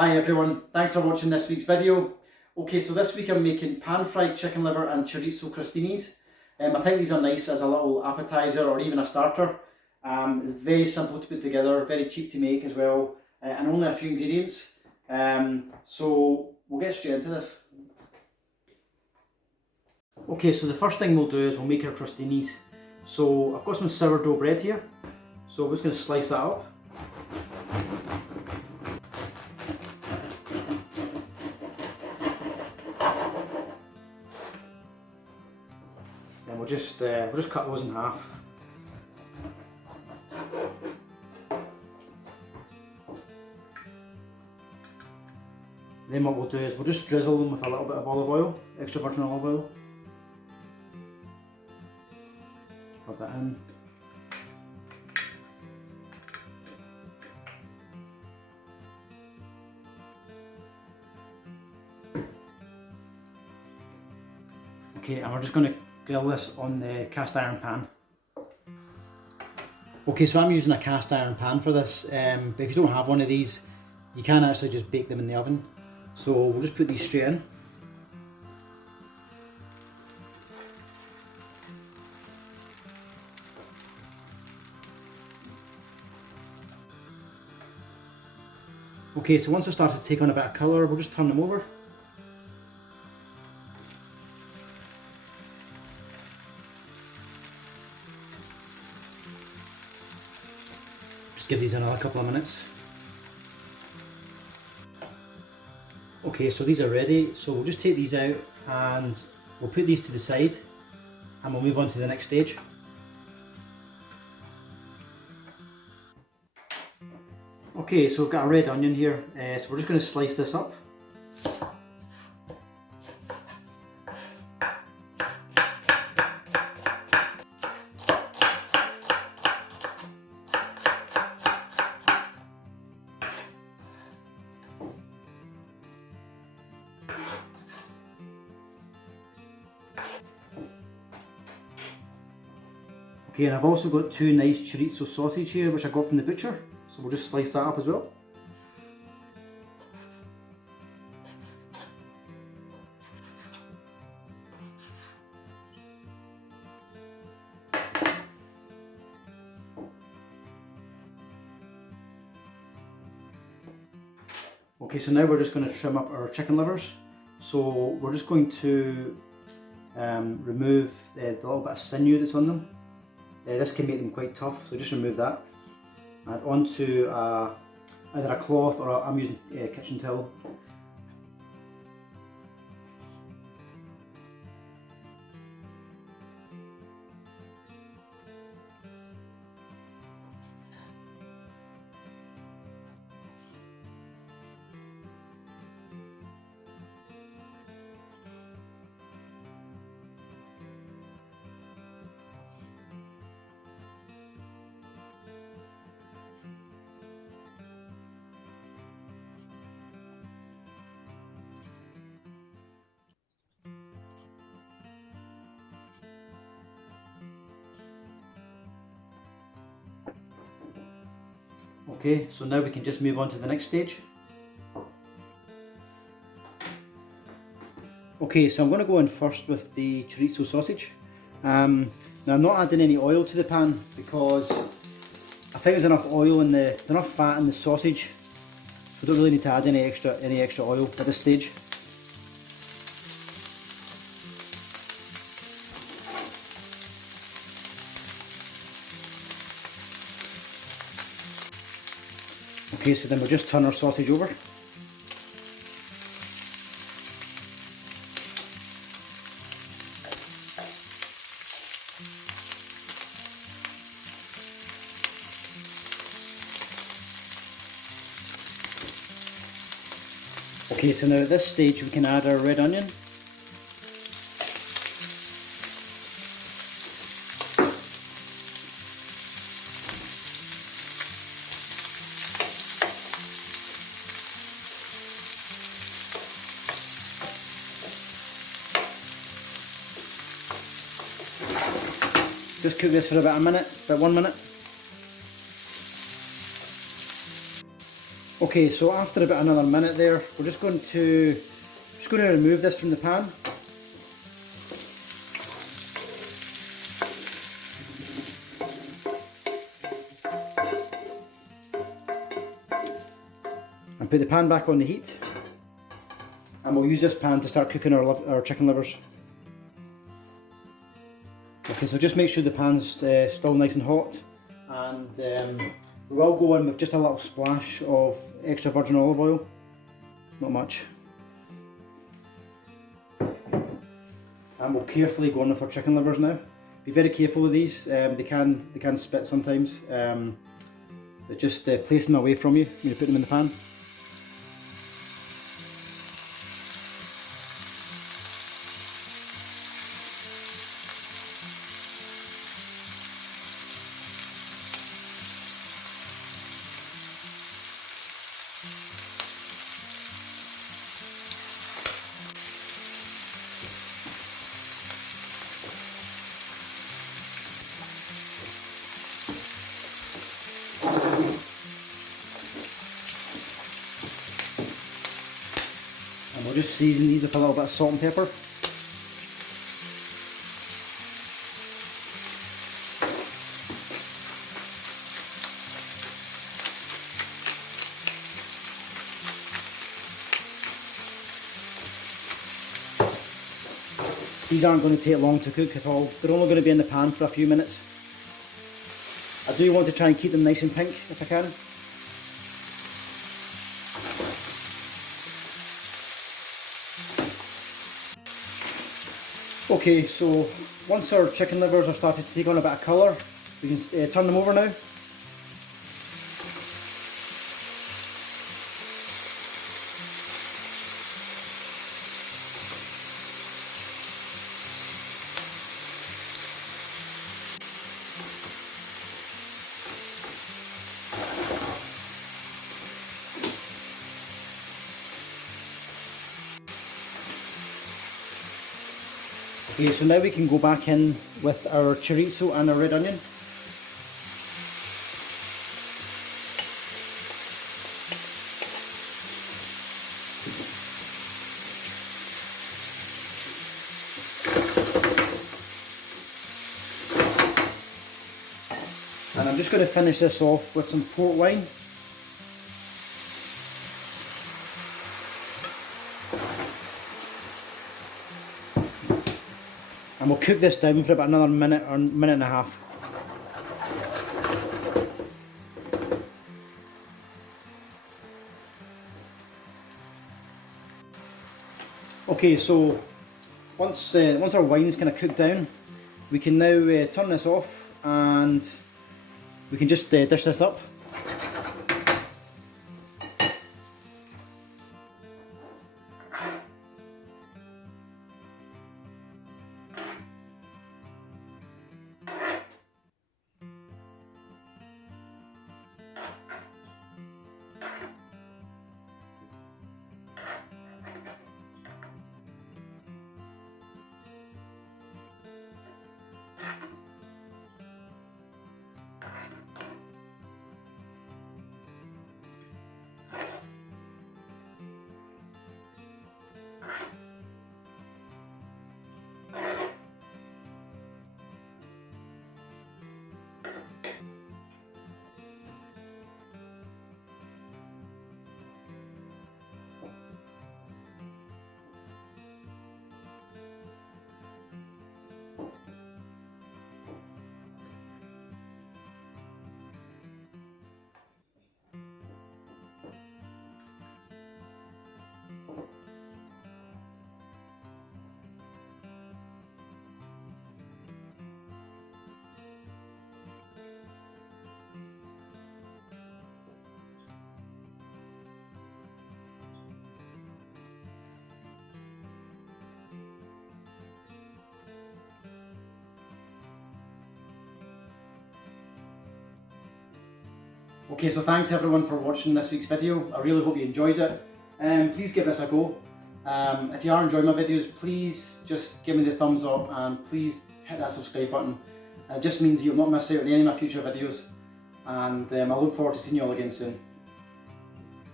Hi everyone, thanks for watching this week's video. Okay, so this week I'm making pan-fried chicken liver and chorizo crostinis. I think these are nice as a little appetiser or even a starter. It's very simple to put together, very cheap to make as well, and only a few ingredients. So we'll get straight into this. Okay, so the first thing we'll do is we'll make our crostinis. So I've got some sourdough bread here, so I'm just going to slice that up. Then we'll just cut those in half. Then what we'll do is we'll just drizzle them with a little bit of olive oil, extra virgin olive oil. Rub that in. Okay, and we're just going to grill this on the cast iron pan. Okay, so I'm using a cast iron pan for this, but if you don't have one of these, you can actually just bake them in the oven. So we'll just put these straight in. Okay, so once they've started to take on a bit of colour, we'll just turn them over. Just give these another couple of minutes. Okay, so these are ready, so we'll just take these out and we'll put these to the side and we'll move on to the next stage. Okay, so we've got a red onion here, so we're just going to slice this up. Okay, and I've also got two nice chorizo sausage here which I got from the butcher, so we'll just slice that up as well. Okay, so now we're just going to trim up our chicken livers. So we're just going to remove the little bit of sinew that's on them. This can make them quite tough, so just remove that. Add onto either a cloth or I'm using a kitchen towel. Okay, so now we can just move on to the next stage. Okay, so I'm going to go in first with the chorizo sausage. Now I'm not adding any oil to the pan because I think there's enough oil in there's enough fat in the sausage. So I don't really need to add any extra oil at this stage. Okay, so then we'll just turn our sausage over. Okay, so now at this stage we can add our red onion. Just cook this for about 1 minute. Okay, so after about another minute there, we're just going to remove this from the pan. And put the pan back on the heat. And we'll use this pan to start cooking our chicken livers. Okay, so just make sure the pan's still nice and hot, and we will go in with just a little splash of extra virgin olive oil, not much. And we'll carefully go in with our chicken livers now. Be very careful with these, they can spit sometimes. But just place them away from you when you put them in the pan. And we'll just season these with a little bit of salt and pepper. These aren't going to take long to cook at all. They're only going to be in the pan for a few minutes. I do want to try and keep them nice and pink if I can. Okay, so once our chicken livers are started to take on a bit of colour, we can turn them over now. Okay, so now we can go back in with our chorizo and our red onion. And I'm just going to finish this off with some port wine. And we'll cook this down for about another minute or minute and a half. Okay, so once our wine's kind of cooked down, we can now turn this off and we can just dish this up. Okay, so thanks everyone for watching this week's video. I really hope you enjoyed it. Please give this a go. If you are enjoying my videos, please just give me the thumbs up and please hit that subscribe button. It just means you'll not miss out on any of my future videos. And I look forward to seeing you all again soon.